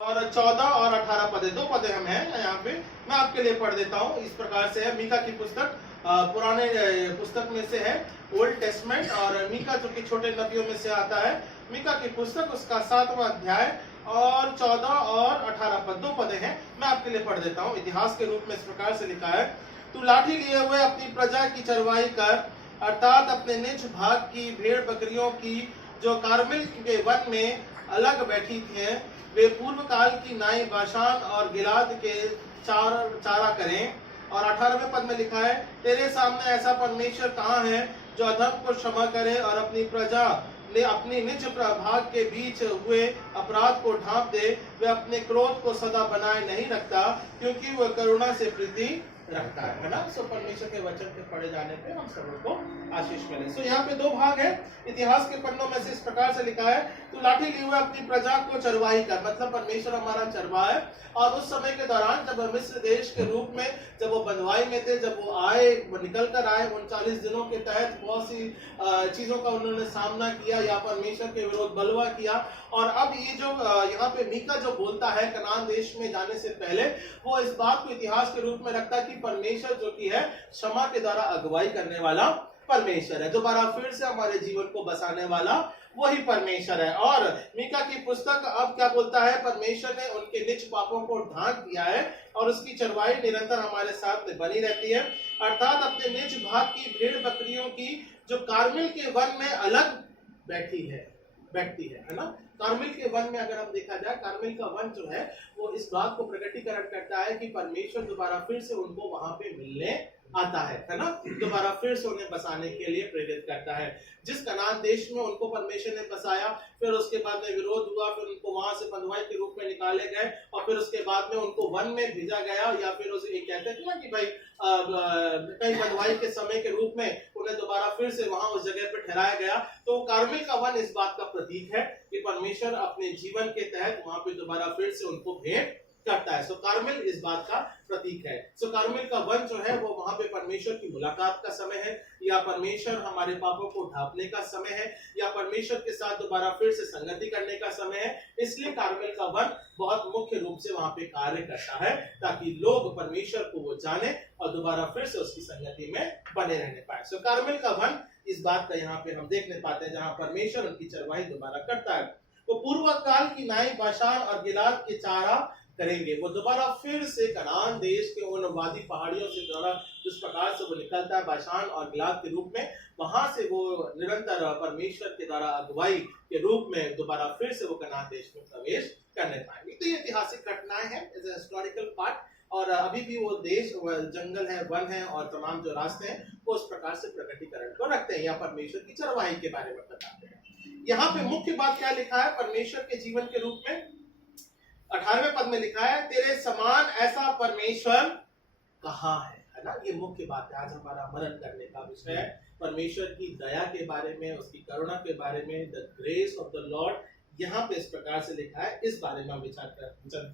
और 14 और 18 पदे, दो पदे हम हैं यहाँ पे, मैं आपके लिए पढ़ देता हूँ। इस प्रकार से है मीका की पुस्तक, पुराने पुस्तक में से है, ओल्ड टेस्टमेंट, और मीका जो कि छोटे नबियों में से आता है। मीका की पुस्तक उसका 7वां अध्याय और 14 और 18 पद, दो पदे हैं, मैं आपके लिए पढ़ देता हूँ। इतिहास के रूप में इस प्रकार से लिखा है, तू लाठी लिए हुए अपनी प्रजा की चरवाही कर, अर्थात अपने निज भाग की भेड़ बकरियों की जो कार्मेल के वन में अलग बैठी थी, वे पूर्व काल की नाई बाशान और गिलाद के चारा करें। और 18वें पद में लिखा है, तेरे सामने ऐसा परमेश्वर कहाँ है जो अधर्म को क्षमा करे और अपनी प्रजा ने अपनी निज भाग के बीच हुए अपराध को ढांप दे। वे अपने क्रोध को सदा बनाए नहीं रखता, क्योंकि वह करुणा से प्रीति रखता है ना। सो परमेश्वर के वचन के पढ़े जाने पे हम सबको आशीष मिले। सो यहाँ पे दो भाग है। इतिहास के पन्नों में से इस प्रकार से लिखा है, तू लाठी लिए हुए अपनी प्रजा को चरवाही कर, मतलब परमेश्वर हमारा चरवा है। और उस समय के दौरान जब मिस्र देश के रूप में जब वो बंधुआई में थे, जब वो आए, वो निकल कर आए, 39 दिनों के तहत बहुत सी चीजों का उन्होंने सामना किया या परमेश्वर के विरोध बलवा किया। और अब ये जो यहाँ पे मीका जो बोलता है कनान देश में जाने से पहले, वो इस बात को इतिहास के रूप में रखता है कि परमेश्वर जो की है क्षमा के द्वारा अगुवाई करने वाला परमेश्वर है, दोबारा फिर से हमारे जीवन को बसाने वाला वही परमेश्वर है। और मीका की पुस्तक अब क्या बोलता है, परमेश्वर ने उनके निज पापों को ढांक दिया है और उसकी चरवाई निरंतर हमारे साथ बनी रहती है, अर्थात अपने निज भाग की भेड़ बकरियों की जो कार्मेल के वन में अलग बैठती है ना। कार्मेल के वन में अगर हम देखा जाए, कार्मेल का वन जो है वो इस बात को प्रकटीकरण करता है कि परमेश्वर दोबारा फिर से उनको वहां पे मिलने आता है ना, दोबारा फिर से उन्हें बसाने के लिए प्रेरित करता है। जिस कनान देश में उनको परमेश्वर ने बसाया, फिर उसके बाद में विरोध हुआ, फिर उनको वहां से बंधुआई के रूप में निकाले गए, और फिर उसके बाद में उनको वन में भेजा गया, या फिर उसे कहते थे ना कि भाई कई बंधुआई के समय के रूप में उन्हें दोबारा फिर से वहां उस जगह पर ठहराया गया। तो कार्मेल का वन इस बात का प्रतीक है कि परमेश्वर अपने जीवन के तहत वहां पे दोबारा फिर से उनको भेंट करता है। सो कार्मेल इस बात का प्रतीक है। सो कार्मेल का वन जो है वो वहां पे परमेश्वर की मुलाकात का समय है, या परमेश्वर हमारे पापों को ढांपने का समय है, या परमेश्वर के साथ दोबारा फिर से संगति करने का समय है। इसलिए कार्मेल का वन बहुत मुख्य रूप से वहां पे कार्य करता है, ताकि लोग परमेश्वर को वो जाने और दोबारा फिर से उसकी संगति में बने रहने पाए। सो कार्मेल का वन इस बात का यहाँ पे हम देखने पाते हैं, जहां परमेश्वर उनकी चरवाही दोबारा करता है। तो पूर्व काल की नाई बाशान और गिलाद के चारा करेंगे। वो दोबारा फिर से कनान देश के उन वादी पहाड़ियों से द्वारा जिस प्रकार से वो निकलता है बाशान और गिलाद के रूप में, वहां से वो निरंतर परमेश्वर के द्वारा अगुवाई के रूप में दोबारा फिर से वो कनान देश में प्रवेश करने पाएंगे। तो ये ऐतिहासिक घटनाएं हैं, एज ए हिस्टोरिकल पार्ट। और अभी भी वो देश, जंगल है, वन है, और तमाम जो रास्ते हैं वो उस प्रकार से प्रकटीकरण को रखते हैं या परमेश्वर की चरवाही के बारे में बताते हैं। यहाँ पे मुख्य बात क्या लिखा है परमेश्वर के जीवन के रूप में, 18वें पद में लिखा है, तेरे समान ऐसा परमेश्वर कहाँ है ना। ये मुख्य बात है, आज हमारा मनन करने का विषय है परमेश्वर की दया के बारे में, उसकी करुणा के बारे में। The grace of the Lord यहाँ पे इस प्रकार से लिखा है, इस बारे में हम विचार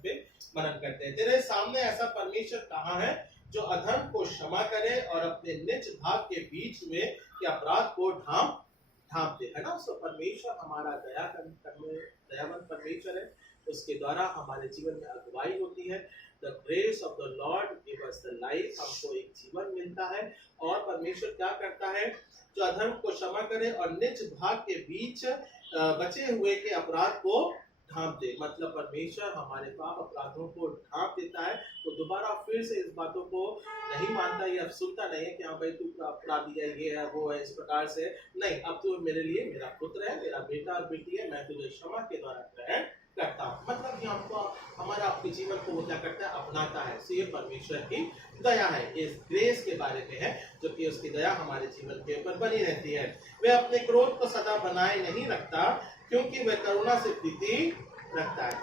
पे मनन करते हैं। तेरे सामने ऐसा परमेश्वर कहाँ है जो अधर्म को क्षमा करे और अपने निज भाग के बीच में के अपराध को ढांप दे, है ना। सो परमेश्वर हमारा दयावान परमेश्वर है, उसके द्वारा हमारे जीवन में अगुवाई होती है। The grace of the Lord give us the life, हमको एक जीवन मिलता है। और परमेश्वर क्या करता है, जो अधर्म को क्षमा करे और निज भाग के बीच बचे हुए के अपराध को ढांप दे, मतलब परमेश्वर हमारे पाप अपराधों को ढांप देता है। वो दोबारा फिर से इस बातों को नहीं मानता या सुनता नहीं है कि हाँ भाई तू अपराधी है, ये है, वो है, इस प्रकार से नहीं। अब तू मेरे लिए मेरा पुत्र है, मेरा बेटा और बेटी है, मैं तुझे क्षमा के द्वारा ग्रहण करता हूँ। मतलब कि हमको हमारा आपके जीवन को वो क्या करता है, अपनाता है। तो ये परमेश्वर की दया है, इस ग्रेस के बारे में है, जो कि उसकी दया हमारे जीवन के ऊपर बनी रहती है। वह अपने क्रोध को सदा बनाए नहीं रखता, क्योंकि वह करुणा से प्रीति रखता है।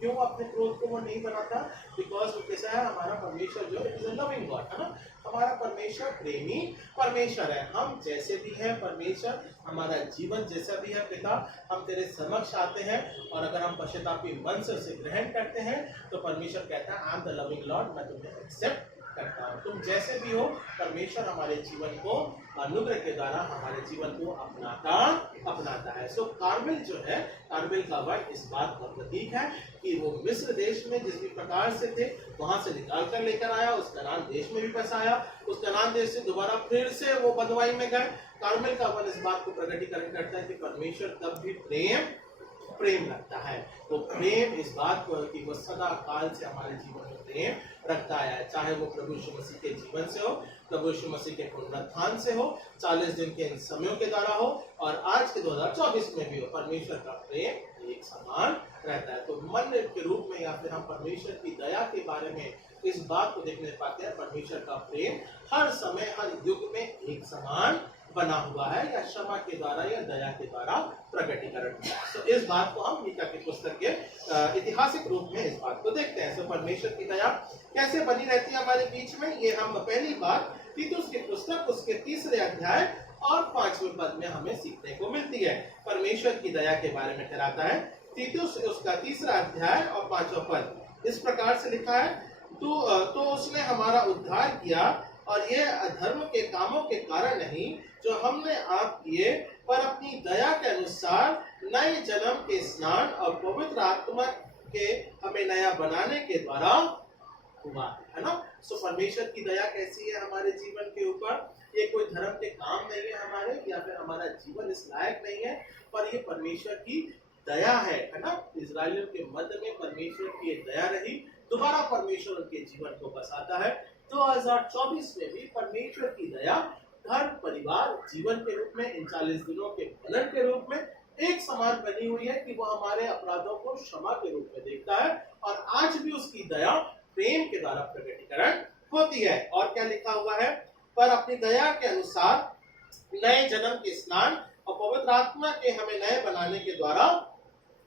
क्यों अपने क्रोध को वो नहीं बनाता? बिकॉज वो कैसा है, हमारा परमेश्वर जो इज अ लविंग गॉड, है ना। हमारा परमेश्वर प्रेमी परमेश्वर है। हम जैसे भी है परमेश्वर, हमारा जीवन जैसा भी है पिता, हम तेरे समक्ष आते हैं, और अगर हम पश्चातापी मन से उसे ग्रहण करते हैं तो परमेश्वर कहता है I am the loving Lord, मैं तुम्हें एक्सेप्ट करता हूँ। तुम जैसे भी हो, परमेश्वर हमारे जीवन को अनुग्रह के द्वारा हमारे जीवन को अपनाता है। सो कार्मेल जो है, कार्मेल का वट इस बात का प्रतीक है कि वो मिस्र देश में जिस भी प्रकार से थे वहां से निकाल कर लेकर आया, उस कनान देश में भी बसाया, उस कनान देश से दोबारा फिर से वो बंधुआई में गए। कार्मेल का वन इस बात को प्रकटीकरण करता है कि परमेश्वर तब भी प्रेम रखता है। तो प्रेम इस बात को कि वो सदा काल से हमारे जीवन में प्रेम रखता है, चाहे वो प्रभु यीशु मसीह के जीवन से हो, प्रभु यीशु मसीह के पुनरुत्थान से हो, 40 दिन के इन समयों के द्वारा हो, और आज के 2024 में भी हो। परमेश्वर का प्रेम एक समान रहता है। तो मन के रूप में या फिर हम परमेश्वर की दया के बारे में इस बात को देखने पाते हैं, परमेश्वर का प्रेम हर समय हर युग में एक समान बना हुआ है, या क्षमा के द्वारा या दया के द्वारा प्रकटीकरण हुआ है। तो इस बात को हम मीका की पुस्तक के ऐतिहासिक रूप में इस बात को देखते हैं। तो परमेश्वर की दया कैसे बनी रहती है हमारे बीच में, ये हम पहली बार तीतुस की पुस्तक उसके 3 अध्याय और 5वें पद में हमें सीखने को मिलती है। परमेश्वर की दया के बारे में कहलाता है तीतुस उसका 3 अध्याय और 5वां पद इस प्रकार से लिखा है, तो उसने हमारा उद्धार किया, और ये अधर्म के कामों के कारण नहीं जो हमने आप किए, पर अपनी दया के अनुसार नए जन्म के स्नान और पवित्र आत्मा के हमें नया बनाने के द्वारा हुआ है ना। सो परमेश्वर की दया कैसी है हमारे जीवन के ऊपर, ये कोई धर्म के काम नहीं है हमारे, या फिर हमारा जीवन इस लायक नहीं है, पर ये परमेश्वर की दया है ना। इजराइलियों के मध्य में परमेश्वर की दया रही, दोबारा परमेश्वर उनके जीवन को बसाता है। 2024 में भी परमेश्वर की दया घर, परिवार, जीवन के रूप में, इन 40 दिनों के फलन के रूप में एक समान बनी हुई है कि वो हमारे अपराधों को क्षमा के रूप में देखता है, और आज भी उसकी दया प्रेम के द्वारा प्रकटीकरण होती है। और क्या लिखा हुआ है, पर अपनी दया के अनुसार नए जन्म के स्नान और पवित्र आत्मा के हमें नए बनाने के द्वारा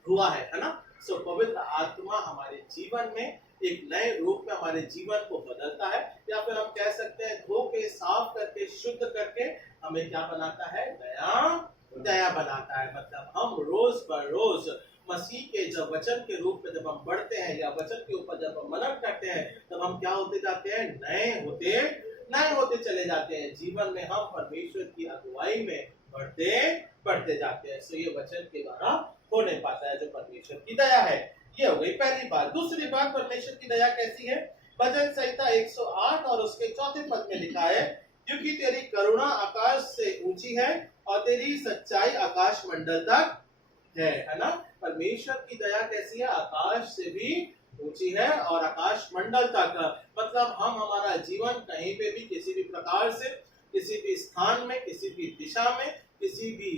हुआ है ना। सो पवित्र आत्मा हमारे जीवन में एक नए रूप में हमारे जीवन को बदलता है, या फिर हम कह सकते हैं धो के, साफ करके, शुद्ध करके हमें क्या बनाता है, दया बनाता है। मतलब हम रोज बर रोज मसीह के जब वचन के रूप में जब हम बढ़ते हैं, या वचन के ऊपर जब हम मनन करते हैं, तब हम क्या होते जाते हैं, नए होते चले जाते हैं। जीवन में हम परमेश्वर की अगुवाई में बढ़ते जाते हैं। सो ये वचन के द्वारा हो नहीं पाता है जो परमेश्वर की दया है। ये हो गई पहली बात। दूसरी बात, परमेश्वर की दया कैसी है, भजन संहिता 108 और उसके 4 पद में लिखा है, क्योंकि तेरी करुणा आकाश से ऊंची है और तेरी सच्चाई आकाश मंडल तक है ना। परमेश्वर की दया कैसी है, आकाश से भी ऊंची है और आकाश मंडल तक। मतलब हम हमारा जीवन कहीं पे भी, किसी भी प्रकार से, किसी भी स्थान में, किसी भी दिशा में, किसी भी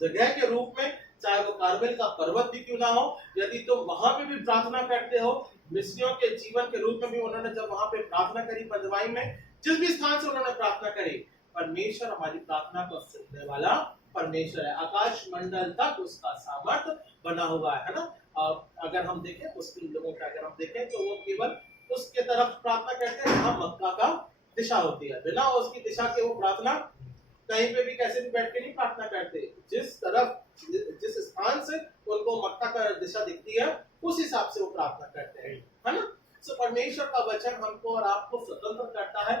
जगह के रूप में, चाहे वो कार्मेल का पर्वत भी क्यों ना हो, यदि तुम वहां पे भी प्रार्थना करते हो, मिस्रियों के जीवन के रूप में भी उन्होंने जब वहां पे प्रार्थना करी, बंधुआई में जिस भी स्थान से उन्होंने प्रार्थना करी, परमेश्वर हमारी प्रार्थना को सुनने वाला परमेश्वर है। आकाश मंडल तक उसका सामर्थ्य बना हुआ है ना। अगर हम देखें मुस्लिम लोगों का, अगर हम देखें तो वो केवल उसके तरफ प्रार्थना करते हैं जहां मक्का का दिशा होती है, बिना उसकी दिशा के वो प्रार्थना कहीं पे भी कैसे भी बैठ के नहीं प्रार्थना करते। जिस स्थान से उनको मक्का का दिशा दिखती है, उस हिसाब से वो प्रार्थना करते हैं, है ना। सो परमेश्वर का वचन हमको और आपको स्वतंत्र करता है।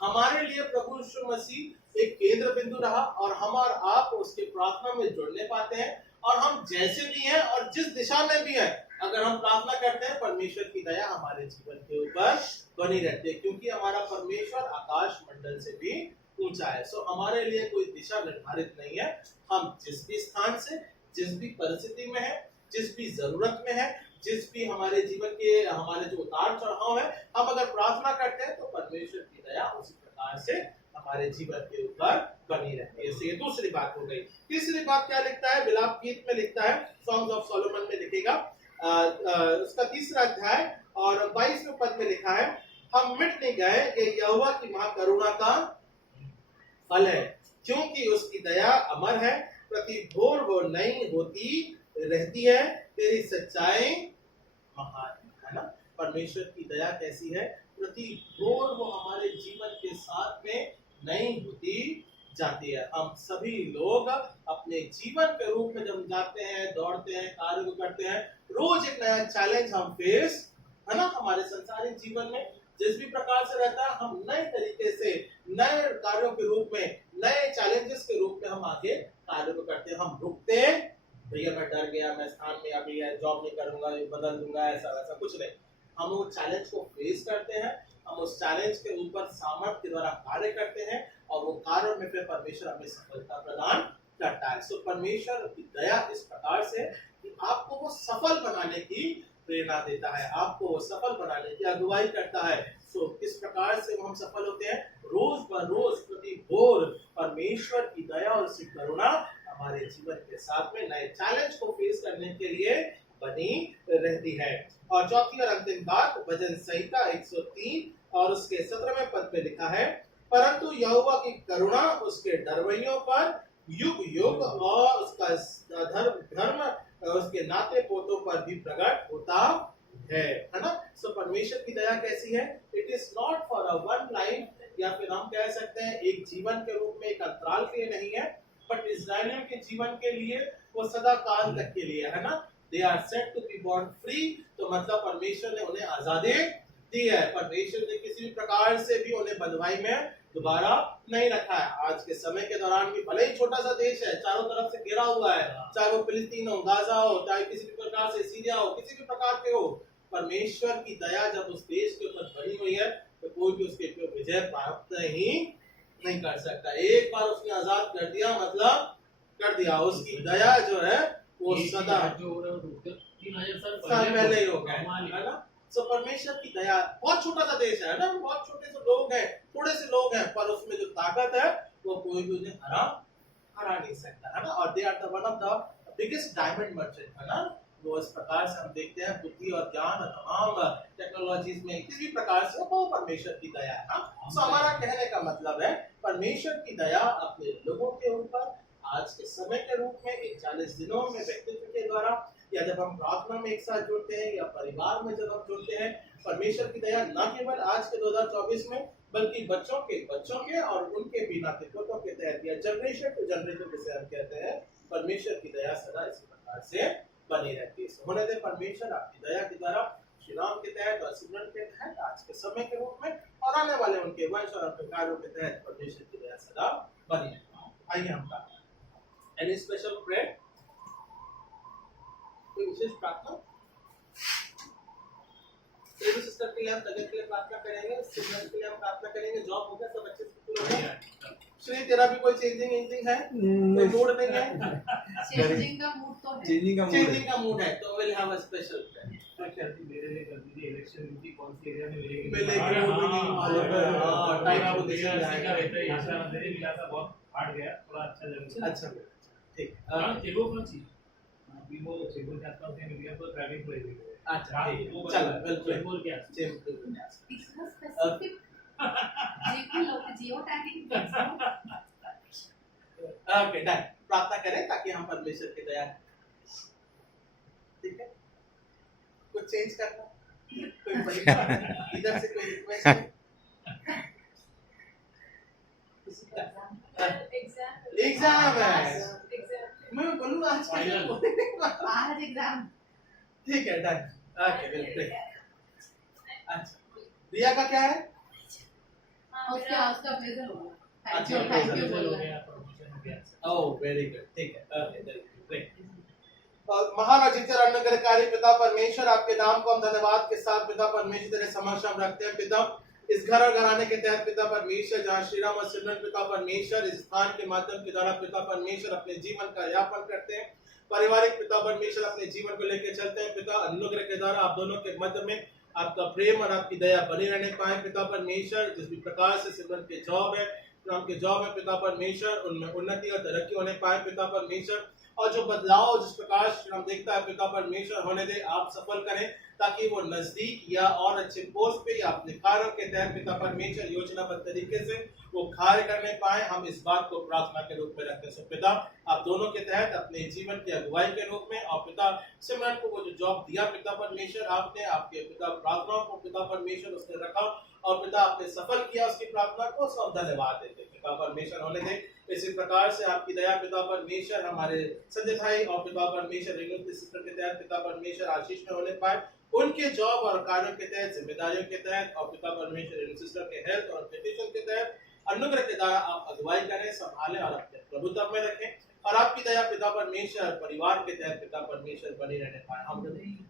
हमारे लिए प्रभु यीशु मसीह एक केंद्र बिंदु रहा, और हम और आप उसके प्रार्थना में जुड़ने पाते हैं, और हम जैसे भी हैं और जिस दिशा में भी हैं, अगर हम प्रार्थना करते हैं, परमेश्वर की दया हमारे जीवन के ऊपर बनी रहती है, क्योंकि हमारा परमेश्वर आकाश मंडल से भी ऊंचा है। सो हमारे लिए कोई दिशा निर्धारित नहीं है। हम जिस भी स्थान से, जिस भी परिस्थिति में है, जिस भी जरूरत में है, जिस भी हमारे जीवन के हमारे जो उतार चढ़ाव है, हम अगर प्रार्थना करते हैं तो परमेश्वर की दया उसी प्रकार से हमारे जीवन के ऊपर बनी रहती है। ये दूसरी बात हो गई। तीसरी बात क्या लिखता है, विलाप गीत में लिखता है, सॉन्ग्स ऑफ सोलोमन में लिखेगा, उसका 3 अध्याय और 22वें पद में लिखा है, हम मिट नहीं गए, ये यहोवा की महाकरुणा का फल है, क्योंकि उसकी दया अमर है, प्रति भोर वो नई होती रहती है, तेरी सच्चाई महान है ना। परमेश्वर की दया कैसी है, प्रति भोर वो हमारे जीवन के साथ में नई होती जाती है। हम सभी लोग अपने जीवन के रूप में जब जाते हैं, दौड़ते हैं, कार्य करते हैं, रोज एक नया चैलेंज हम फेस, है ना, हमारे संसारिक जीवन में जिस भी प्रकार से रहता है हम नए तरीके से, नए कार्यों के रूप में, नए चैलेंजेस के रूप में हम आगे कार्य को करते हैं। हम रुकते हैं, भैया मैं डर गया, मैं स्थान में अभी जॉब नहीं करूंगा, बदल दूंगा, ऐसा वैसा कुछ नहीं। हम वो चैलेंज को फेस करते हैं, हम उस चैलेंज के ऊपर सामर्थ्य के द्वारा कार्य करते हैं और वो कार्य में फिर परमेश्वर हमें सफलता प्रदान करता है। सो परमेश्वर की दया इस प्रकार से कि आपको वो सफल बनाने की प्रेरणा देता है, आपको वो सफल बनाने की अगुवाई करता है। सो किस प्रकार से हम सफल होते हैं? रोज ब रोज प्रति भोर परमेश्वर की दया और उसकी करुणा हमारे जीवन के साथ में नए चैलेंज को फेस करने के लिए बनी रहती है। और चौथी और अंतिम बात भजन संहिता 103 और उसके 17वें पद में लिखा है, परंतु यहोवा की करुणा उसके डरवैयों पर युग युग और उसका धर्म उसके नाते पोतों पर भी प्रकट होता है ना। सो परमेश्वर की दया कैसी है? It is not for a one life, या फिर हम कह सकते हैं एक जीवन के रूप में, एक अंतराल के लिए नहीं है, बट इस्राएलियों के जीवन के लिए वो सदा काल तक के लिए है ना। They are set to be born free, तो मतलब परमेश्वर ने उन्हें आजादी दी है। परमेश्वर ने किसी भी प्रकार से भी उन्हें बंधुआई में दोबारा नहीं रखा है। आज के समय के दौरान भी भले ही छोटा सा देश है, चारों तरफ से घिरा हुआ है, चाहे वो फिलिस्तीन हो, गाजा हो, चाहे किसी भी प्रकार से सीरिया हो, किसी भी प्रकार के हो, परमेश्वर की दया जब उस देश के ऊपर बनी हुई है तो कोई भी उसके ऊपर विजय प्राप्त ही नहीं कर सकता। एक बार उसने आजाद कर दिया मतलब कर दिया। उसकी दया जो है वो सदा जो 3000 साल पहले ही हो गया है ना। सो परमेश्वर की दया, बहुत छोटा सा देश है ना, बहुत छोटे से लोग हैं, थोड़े से लोग हैं, पर उसमें जो ताकत है वो कोई भी उन्हें हरा नहीं सकता है ना। और they are the one of the biggest diamond merchant है ना। वो इस प्रकार से हम देखते हैं बुद्धि और ज्ञान और तमाम टेक्नोलॉजीज में किसी भी प्रकार से वो परमेश्वर की दया है ना। सो हमारा कहने का मतलब है परमेश्वर की दया अपने लोगों के ऊपर आज के समय के रूप में इन 40 दिनों में व्यक्तित्व के द्वारा, या जब हम प्रार्थना में एक साथ जुड़ते हैं, या परिवार में जब हम जुड़ते हैं, परमेश्वर की दया न केवल आज के 2024 में बल्कि बच्चों के और उनके भी नाते पोतों के तहत, या जनरेशन टू जनरेशन जिसे हम कहते हैं, परमेश्वर की दया सदा इसी प्रकार से बनी रहती है। होने दे परमेश्वर आपकी दया के द्वारा श्री राम के तहत और सिमरन के तहत आज के समय के रूप में और आने वाले उनके वंश और उनके कार्यों के तहत परमेश्वर की दया सदा बनी रहे। आइए हम प्रार्थना। Any special prayer? कोई विशेष प्रार्थना? बेबी सिस्टर के लिए हम तबियत के लिए प्रार्थना करेंगे, सिमरन के लिए हम प्रार्थना करेंगे, जॉब हो गया, सब अच्छे से पूरा हो गया। श्री तेरा भी कोई चेंजिंग है? कोई मूड नहीं है? चेंजिंग का मूड तो है, चेंजिंग का मूड है, तो will have a special prayer. मेरे लिए कर दीजिए, इलेक्शन ड्यूटी कौन सी एरिया में मिलेगी? मिलेगी वो भी नहीं मालूम है। हां, टाइम को देखिए रहता है यहां से अंधेरे मिला था, बहुत हार्ड गया, थोड़ा अच्छा जगह। अच्छा ठीक। चेगो कौन सी? अभी वो चेगो के आसपास में मिल गया तो ट्रैवलिंग पड़ेगी। अच्छा ठीक, चलो बिल्कुल चेगो क्या? चेगो क्या? इसका specific geo tagging. Okay done. प्रार्थना करें ताकि हम परमेश्वर की दया, ठीक है, कुछ चेंज करना, कोई बड़ी बात इधर से कोई रिक्वेस्ट है? एग्जाम है, मैं बोलूँगा आज एग्जाम, ठीक है डन। ओके बिल्कुल। अच्छा रिया का क्या है? उसका प्लेजर होगा। अच्छा, थैंक यू हो बोलो। गया, प्रमोशन हो गया। ओह वेरी गुड, ठीक है, ओके ग्रेट। महान और जितर अनुग्रहकारी पिता परमेश्वर, आपके नाम को हम धन्यवाद के साथ पिता परमेश्वर तेरे समक्ष हम रखते हैं। पिता इस घर और घराने के तहत पिता परमेश्वर जहाँ श्री राम और सिमरन पिता परमेश्वर इस स्थान के माध्यम के द्वारा पिता परमेश्वर अपने जीवन का यापन करते हैं, पारिवारिक पिता परमेश्वर अपने जीवन को लेकर चलते हैं। पिता अनुग्रह के द्वारा आप दोनों के मध्य में आपका प्रेम और आपकी दया बनी रहने पाए पिता परमेश्वर। जिस भी प्रकार से सिमरन के जॉब है, आपके जॉब में पिता परमेश्वर उनमें उन्नति और तरक्की होने पाए पिता परमेश्वर। और जो बदलाव जिस प्रकार से हम देखता है पिता परमेश्वर होने दे, आप सफल करें ताकि वो नजदीक या और अच्छे पोस्ट पे या अपने कार्यों के तहत पिता परमेश्वर योजनाबद्ध तरीके से वो कार्य करने पाए। हम इस बात को प्रार्थना के रूप में रखते हैं। पिता आप दोनों के तहत अपने जीवन की अगुवाई के रूप में, और पिता सिमरन को वो जो जॉब दिया पिता परमेश्वर आपने, आपके पिता प्रार्थनाओं को पिता परमेश्वर उसने रखा और पिता आपने सफल किया उसकी प्रार्थना को, सब धन्यवाद देते पिता परमेश्वर होने दे। इसी प्रकार से आपकी दया पिता परमेश्वर हमारे संजय भाई और पिता परमेश्वर रेणु के सिस्टर के तहत पिता परमेश्वर आशीष में होने पाए। उनके जॉब और कार्यों के तहत, जिम्मेदारियों के तहत और पिता परमेश्वर इन सिस्टर के हेल्थ और पेटिशन के तहत अनुग्रह के द्वारा आप अगुवाई करें, संभालें और अपने प्रभुत्व में रखें। और आपकी दया पिता परमेश्वर परिवार के तहत पिता परमेश्वर बनी रहने पाए।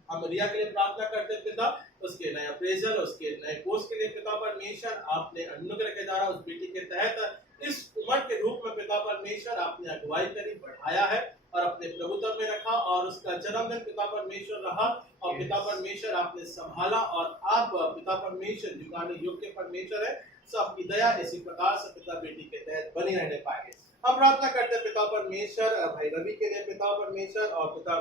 हम रिया के लिए प्रार्थना करते हैं पिता, उसके नए अप्रेजल, उसके नए पोस्ट के लिए पिता परमेश्वर आपने अनुग्रह के द्वारा उस बेटी के तहत इस उम्र के रूप में पिता परमेश्वर आपने अगुवाई करी, बढ़ाया है और अपने प्रभुत्व में रखा और उसका जन्मदिन पिता परमेश्वर रहा और पिता परमेश्वर आपने संभाला और आप पिता परमेश्वर जुगाने योग्य परमेश्वर है। सो आपकी दया इसी प्रकार से पिता बेटी के तहत बनी रहने पाएंगे। हम प्रार्थना करते हैं पिता परमेश्वर भाई रवि के लिए पिता परमेश्वर और पिता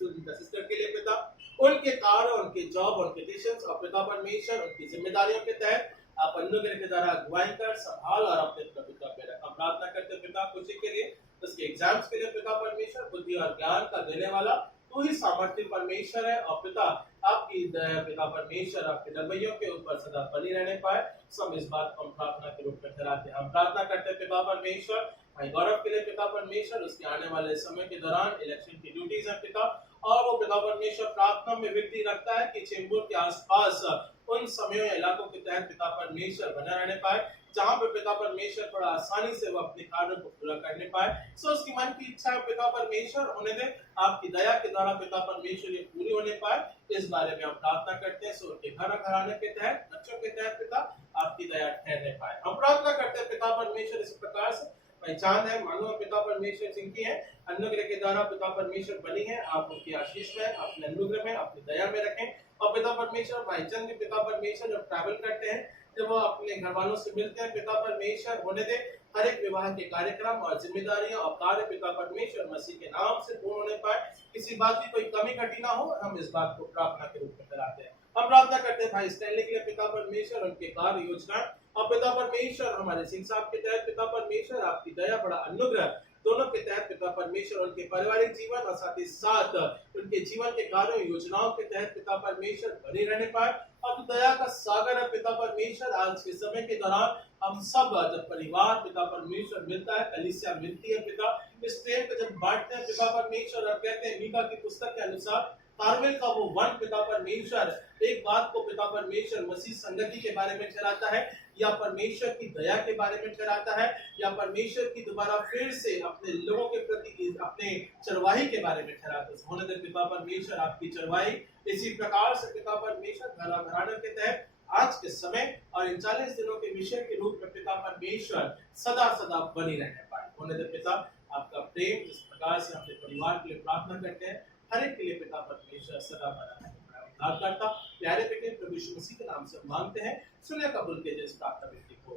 सिस्टर के लिए पिता, उनके कार्य, उनके जॉब, उनके टिशंस और पिता परमेश्वर उनकी जिम्मेदारियों के तहत आप अनुग्रह के द्वारा अगुवाई कर, संभाल और अपने प्रभुत्व में रख। हम प्रार्थना करते हैं पिता खुशी के लिए, उसके एग्जाम्स के लिए पिता परमेश्वर बुद्धि और ज्ञान का देने वाला तू ही सामर्थ्य परमेश्वर है और पिता आपकी दया पिता परमेश्वर आपके रवैयों के ऊपर सदा बनी रहने पाए। सब इस बात को हम प्रार्थना के रूप में ठहराते हैं। हम प्रार्थना करते हैं पिता परमेश्वर भाई गौरव के लिए पिता परमेश्वर, उसके आने वाले समय के दौरान इलेक्शन की ड्यूटीज है पिता, और वो पिता परमेश्वर प्रार्थना में विनती रखता है कि चेंबूर के आसपास उन समयों या इलाकों के तहत पिता परमेश्वर बना रहने पाए जहां पे पिता परमेश्वर बड़ा आसानी से वो अपने कार्यों को पूरा करने पाए। सो उसकी मन की इच्छा पिता परमेश्वर होने दे, आपकी दया के द्वारा पिता परमेश्वर ये पूरी होने पाए, इस बारे में हम प्रार्थना करते हैं। सो उनके घर घराने के तहत, बच्चों के तहत पिता आपकी दया ठहरने पाए। हम प्रार्थना करते हैं पिता परमेश्वर इस प्रकार से पहचान है मानो पिता परमेश्वर जिनकी है अनुग्रह के द्वारा पिता परमेश्वर बनी है, आप उनकी आशीष में, अपने अनुग्रह में, अपनी दया में रखें। और पिता परमेश्वर भाईचंद भी पिता परमेश्वर जब ट्रैवल करते हैं, जब वो अपने घर वालों से मिलते हैं, पिता परमेश्वर होने दे हर एक विवाह के कार्यक्रम और जिम्मेदारियां और कार्य पिता परमेश्वर मसीह के नाम से पूर्ण होने पाए, किसी बात की कोई कमी घटी ना हो। हम इस बात को प्रार्थना के रूप में कराते हैं। हम प्रार्थना करते हैं भाई स्टैनली के लिए पिता परमेश्वर, उनके कार्य योजना और पिता परमेश्वर हमारे सिंह साहब के तहत पिता परमेश्वर आपकी दया बड़ा अनुग्रह दोनों के तहत पिता परमेश्वर उनके पारिवारिक जीवन और साथ ही साथ उनके जीवन के कार्यों योजनाओं के तहत पिता परमेश्वर बने रहने पाए। और तो दया का सागर है पिता परमेश्वर, आज के समय के दौरान हम सब जब परिवार पिता परमेश्वर मिलता है, कलीसिया मिलती है पिता, इस प्रेम को जब बांटते हैं पिता परमेश्वर और कहते हैं मीका की पुस्तक के अनुसार कार्मेल का वो वन पिता परमेश्वर एक बात को पिता परमेश्वर मसीह संगति के बारे में ठहराता है या परमेश्वर की दया के बारे में ठहराता है या परमेश्वर की दोबारा फिर से अपने लोगों के प्रति अपने चरवाही के बारे में ठहराता है। होने दे पिता परमेश्वर आपकी चरवाही इसी प्रकार से पिता परमेश्वर घराने के तहत आज के समय और इन 40 दिनों के विषय के रूप में पिता परमेश्वर सदा सदा बनी रहने पाए। होने दे पिता आपका प्रेम इस प्रकार से अपने परिवार के लिए प्रार्थना करते हैं, हर एक के लिए पिता परमेश्वर सदा बना रहे। उद्धारकर्ता प्यारे बेटे प्रभु यीशु मसीह के नाम से मांगते हैं, सुने कबूल कीजिए इस प्रार्थना विनती को,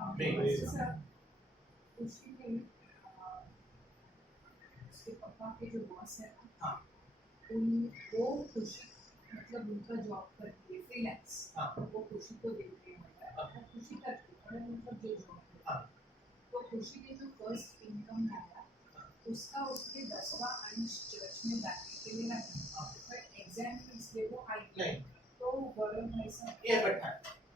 आमीन। उसी में उसके पापा के जो बॉस है ना, वो खुशी मतलब उनका जॉब करती है फ्रीलांस, वो खुशी को देते हैं, खुशी करती है मतलब जो जॉब है, तो खुशी के जो फर्स्ट इनकम आया उसका उसके 10वां अंश चर्च में डालने के लिए रखा, बट एग्जाम फीस दे वो आई नहीं, तो गौरव भाई साहब ये बैठा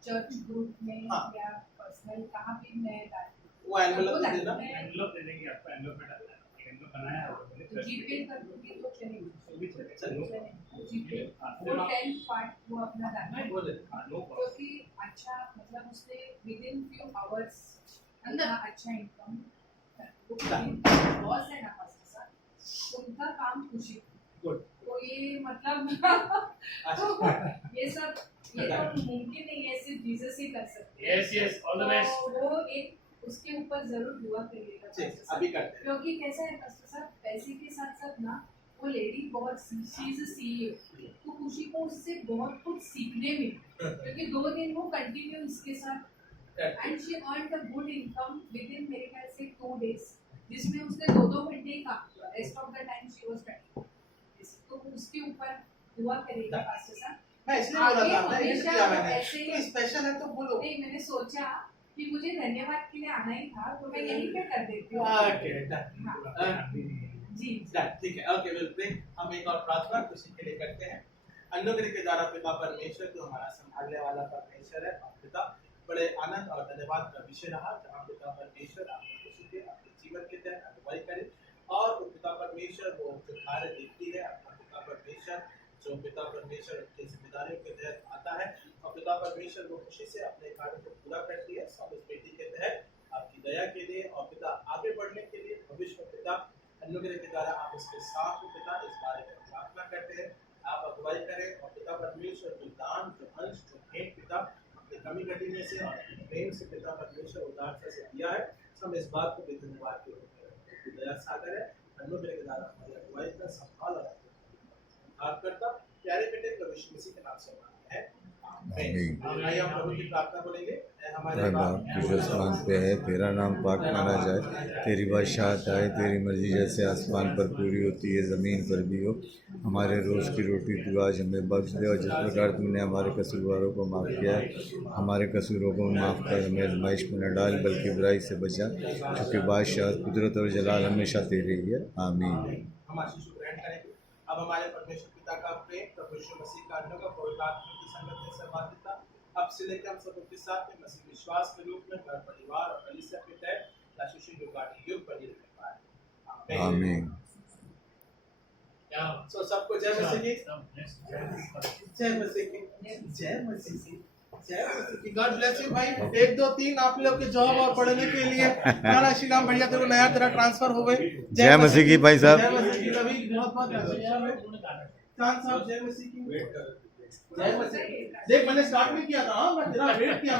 चर्च ग्रुप में या पर्सनल कहाँ भी मैं डालती हूँ, वो एनवेलप दे देना, एनवेलप दे देंगे आपको, एनवेलप में डालना है, एनवेलप बनाया है तो जीपे कर दूंगी तो चलेगी, वो भी चलेगा, जीपे वो 10 पार्ट वो अपना डालना है, नो क्योंकि अच्छा मतलब उससे विद इन फ्यू आवर्स अंदर अच्छा इनकम बॉस है ना पास उनका काम खुशी, तो ये मतलब ये सब ये तो मुमकिन नहीं है, सिर्फ जीसस ही कर सकते हैं। Yes yes all the best. तो वो एक उसके ऊपर जरूर दुआ करिएगा अभी करते हैं, क्योंकि कैसा है पास्टर साहब पैसे के साथ साथ ना वो लेडी बहुत चीज सीईओ, तो खुशी को उससे बहुत कुछ सीखने मिला, क्योंकि 2 दिन वो कंटिन्यू इसके साथ and she earned a good income with in मेरे ख्याल से 2 डेज, जिसमें उसने 2-2 घंटे ही काम किया, rest of the time she was studying. तो उसके ऊपर दुआ करेगा पास्टर साहब। मैं इसलिए बोला था मैं ये किया मैंने ऐसे तो स्पेशल है तो बोलो नहीं, मैंने सोचा कि मुझे धन्यवाद के लिए आना ही था, तो मैं यहीं पे कर देती हूँ। ओके जी ठीक है, ओके विल प्रे। हम एक और प्रार्थना खुशी के लिए करते हैं। अनुग्रह के द्वारा पिता परमेश्वर जो हमारा संभालने वाला परमेश्वर है और पिता बड़े आनंद और धन्यवाद का विषय रहा, जहाँ पिता परमेश्वर आपको खुशी दे, आपके जीवन के तहत अगुवाई करे और पिता परमेश्वर वो जो कार्य देखती है अपना पिता परमेश्वर जो पिता परमेश्वर की जिम्मेदारियों के तहत आता है और पिता परमेश्वर वो खुशी से अपने कार्य को पूरा करती है। सब इस बेटी के तहत आपकी दया के लिए और पिता आगे बढ़ने के लिए भविष्य में पिता अनुग्रह के द्वारा आप इसके साथ हो पिता, इस बारे में प्रार्थना करते हैं आप अगुवाई करें और पिता परमेश्वर जो दान जो अंश जो भेंट पिता अपनी कमी कटी में से और अपने प्रेम से पिता परमेश्वर उदारता से दिया है, हम इस बात को भी धन्यवाद के रूप में दया सागर है अनुग्रह के द्वारा हमारी अगुवाई का संभाल और करता प्यारे बेटे प्रभु यीशु मसीह के नाम से मांगते हैं आमीन। आइए हम प्रभु की प्रार्थना बोलेंगे। हमारे बाप जो आसमान पे है, तेरा नाम पाक माना जाए, तेरी बादशाहत आए, तेरी मर्जी जैसे आसमान पर पूरी होती है ज़मीन पर भी हो। हमारे रोज़ की रोटी तू आज हमें बख्श दे और जिस प्रकार तुमने हमारे कसूरवारों को माफ़ किया है हमारे कसूरों को माफ़ कर, हमें आज़माइश में न डाल बल्कि बुराई से बचा, क्योंकि बादशाह कुदरत और जलाल हमेशा तेरी ही है। आमीन। हम आशीष ग्रहण करेंगे। अब हमारे परमेश्वर पिता का प्रेम, प्रभु यीशु मसीह का अनुग्रह, पवित्र आत्मा की संगत में सर्वाधिकता अब से लेकर हम सब के साथ में मसीह विश्वास के रूप में घर परिवार और कलीसिया के तहत आशीष युग बनी रहने पाए। आमीन। सो सबको जय मसीह की, जय मसीह की, जय मसीह की, जय मसीह की। गॉड ब्लेस यू भाई। 1 2 3 आप लोग के जॉब और पढ़ने के लिए गाना श्रीराम बढ़िया तेरे नया तेरा ट्रांसफर हो गए। जय मसीह की भाई साहब। जय मसीह की रवि, बहुत बहुत चांद साहब जय मसीह की, जय मसीह। देख मैंने स्टार्ट नहीं किया था, मैं तेरा वेट किया।